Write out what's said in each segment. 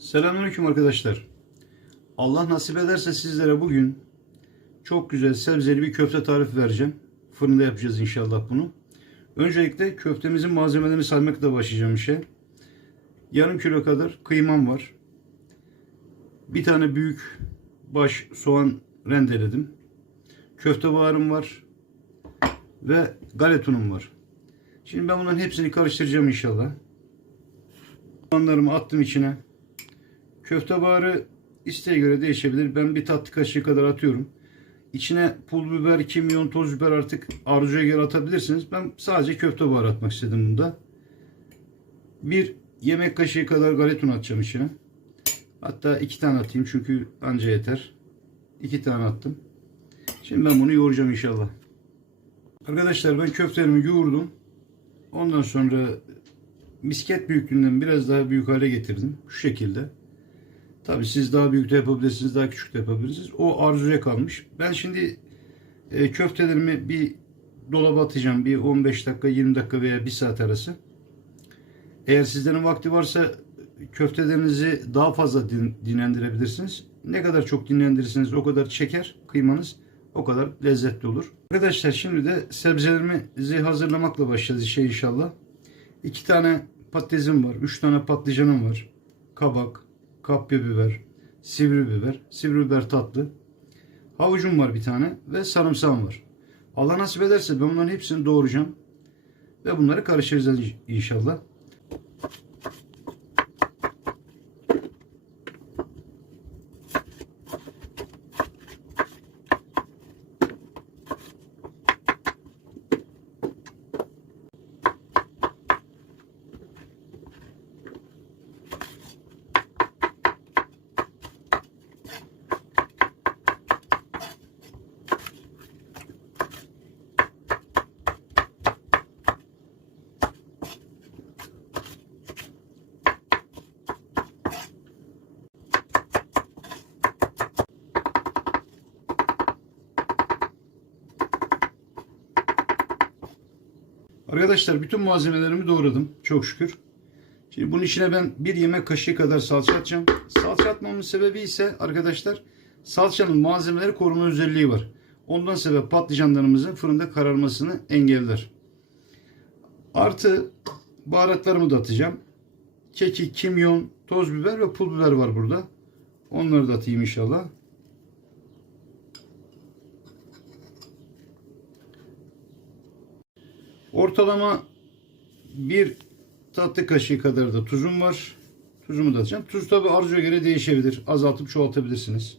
Selamünaleyküm arkadaşlar. Allah nasip ederse sizlere bugün çok güzel sebzeli bir köfte tarifi vereceğim. Fırında yapacağız inşallah bunu. Öncelikle köftemizin malzemelerini saymakla başlayacağım işe. Yarım kilo kadar kıymam var. Bir tane büyük baş soğan rendeledim. Köfte baharım var. Ve galet unum var. Şimdi ben bunların hepsini karıştıracağım inşallah. Soğanlarımı attım içine. Köfte baharı isteğe göre değişebilir. Ben bir tatlı kaşığı kadar atıyorum. İçine pul biber, kimyon, toz biber artık arzuya göre atabilirsiniz. Ben sadece köfte baharı atmak istedim bunda. Bir yemek kaşığı kadar galet unu atacağım içine. Hatta iki tane atayım çünkü anca yeter. İki tane attım. Şimdi ben bunu yoğuracağım inşallah. Arkadaşlar ben köftelerimi yoğurdum. Ondan sonra misket büyüklüğünden biraz daha büyük hale getirdim. Şu şekilde. Tabi siz daha büyük de yapabilirsiniz, daha küçük de yapabilirsiniz. O arzuya kalmış. Ben şimdi e, köftelerimi bir dolaba atacağım. Bir 15 dakika, 20 dakika veya 1 saat arası. Eğer sizlerin vakti varsa köftelerinizi daha fazla din, dinlendirebilirsiniz. Ne kadar çok dinlendirirseniz o kadar çeker kıymanız. O kadar lezzetli olur. Arkadaşlar şimdi de sebzelerimizi hazırlamakla başlayacağız işe inşallah. İki tane patatesim var. Üç tane patlıcanım var. Kabak, kapya biber, sivri biber, sivri biber tatlı. Havucum var bir tane ve sarımsağım var. Allah nasip ederse ben bunların hepsini doğrayacağım. Ve bunları karıştıracağız inşallah. Arkadaşlar bütün malzemelerimi doğradım. Çok şükür. Şimdi bunun içine ben bir yemek kaşığı kadar salça atacağım. Salça atmamın sebebi ise arkadaşlar salçanın malzemeleri koruma özelliği var. Ondan sebep patlıcanlarımızın fırında kararmasını engeller. Artı baharatlarımı da atacağım. Kekik, kimyon, toz biber ve pul biber var burada. Onları da atayım inşallah. Ortalama bir tatlı kaşığı kadar da tuzum var. Tuzumu da atacağım. Tuz tabi arzuya göre değişebilir. Azaltıp çoğaltabilirsiniz.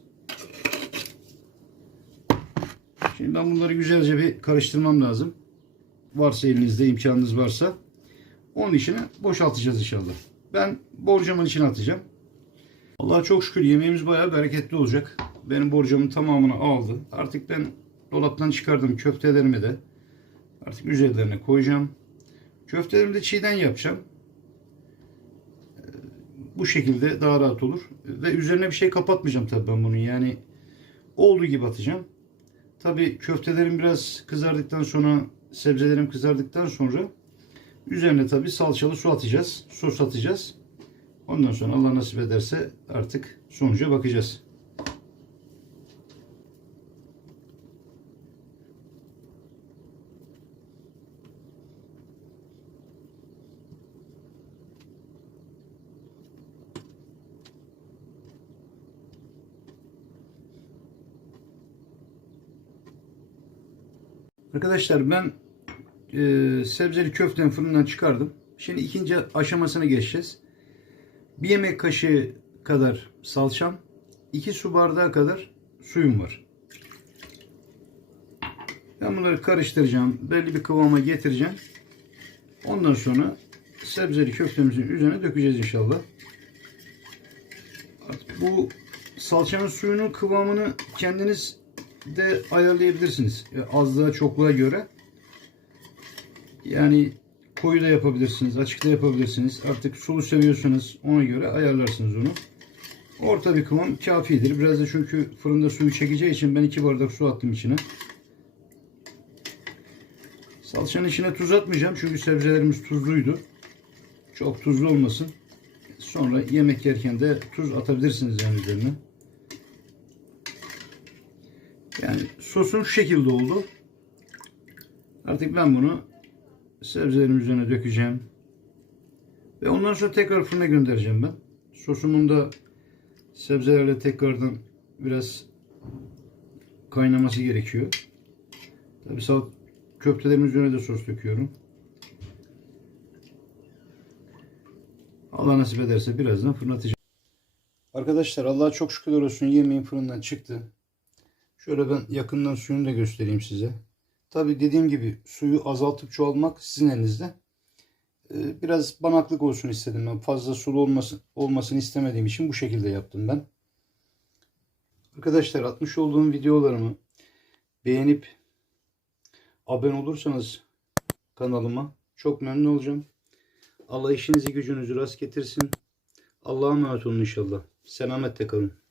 Şimdi ben bunları güzelce bir karıştırmam lazım. Varsa elinizde imkanınız varsa. Onun içine boşaltacağız inşallah. Ben borcamın içine atacağım. Allah'a çok şükür yemeğimiz bayağı bereketli olacak. Benim borcamın tamamını aldı. Artık ben dolaptan çıkardım köftelerimi de. Artık üzerlerine koyacağım. Köftelerimi de çiğden yapacağım. Ee, Bu şekilde daha rahat olur. Ve üzerine bir şey kapatmayacağım tabii ben bunun. Yani olduğu gibi atacağım. Tabii köftelerim biraz kızardıktan sonra, sebzelerim kızardıktan sonra üzerine tabii salçalı su atacağız. Sos atacağız. Ondan sonra Allah nasip ederse artık sonuca bakacağız. Arkadaşlar ben e, sebzeli köftenin fırından çıkardım. Şimdi ikinci aşamasına geçeceğiz. Bir yemek kaşığı kadar salçam, iki su bardağı kadar suyum var. Ben bunları karıştıracağım. Belli bir kıvama getireceğim. Ondan sonra sebzeli köftemizin üzerine dökeceğiz inşallah. Bu salçanın suyunun kıvamını kendiniz de ayarlayabilirsiniz. E, Azlığa çokluğa göre. Yani koyu da yapabilirsiniz, açık da yapabilirsiniz. Artık sulu seviyorsanız ona göre ayarlarsınız onu. Orta bir kıvam kafidir. Biraz da çünkü fırında suyu çekeceği için ben iki bardak su attım içine. Salçanın içine tuz atmayacağım çünkü sebzelerimiz tuzluydu. Çok tuzlu olmasın. Sonra yemek yerken de tuz atabilirsiniz yani üzerine. Yani sosum şu şekilde oldu. Artık ben bunu sebzelerin üzerine dökeceğim. Ve ondan sonra tekrar fırına göndereceğim ben. Sosumun da sebzelerle tekrardan biraz kaynaması gerekiyor. Tabii sağ köftelerin üzerine de sos döküyorum. Allah nasip ederse birazdan fırına atacağım. Arkadaşlar Allah'a çok şükürler olsun yemeğim fırından çıktı. Şöyle ben yakından suyunu da göstereyim size. Tabii dediğim gibi suyu azaltıp çoğalmak sizin elinizde. Ee, Biraz banaklık olsun istedim ben. Fazla sulu olmasın, olmasını istemediğim için bu şekilde yaptım ben. Arkadaşlar atmış olduğum videolarımı beğenip abone olursanız kanalıma çok memnun olacağım. Allah işinizi gücünüzü rast getirsin. Allah'a emanet olun inşallah. Selametle kalın.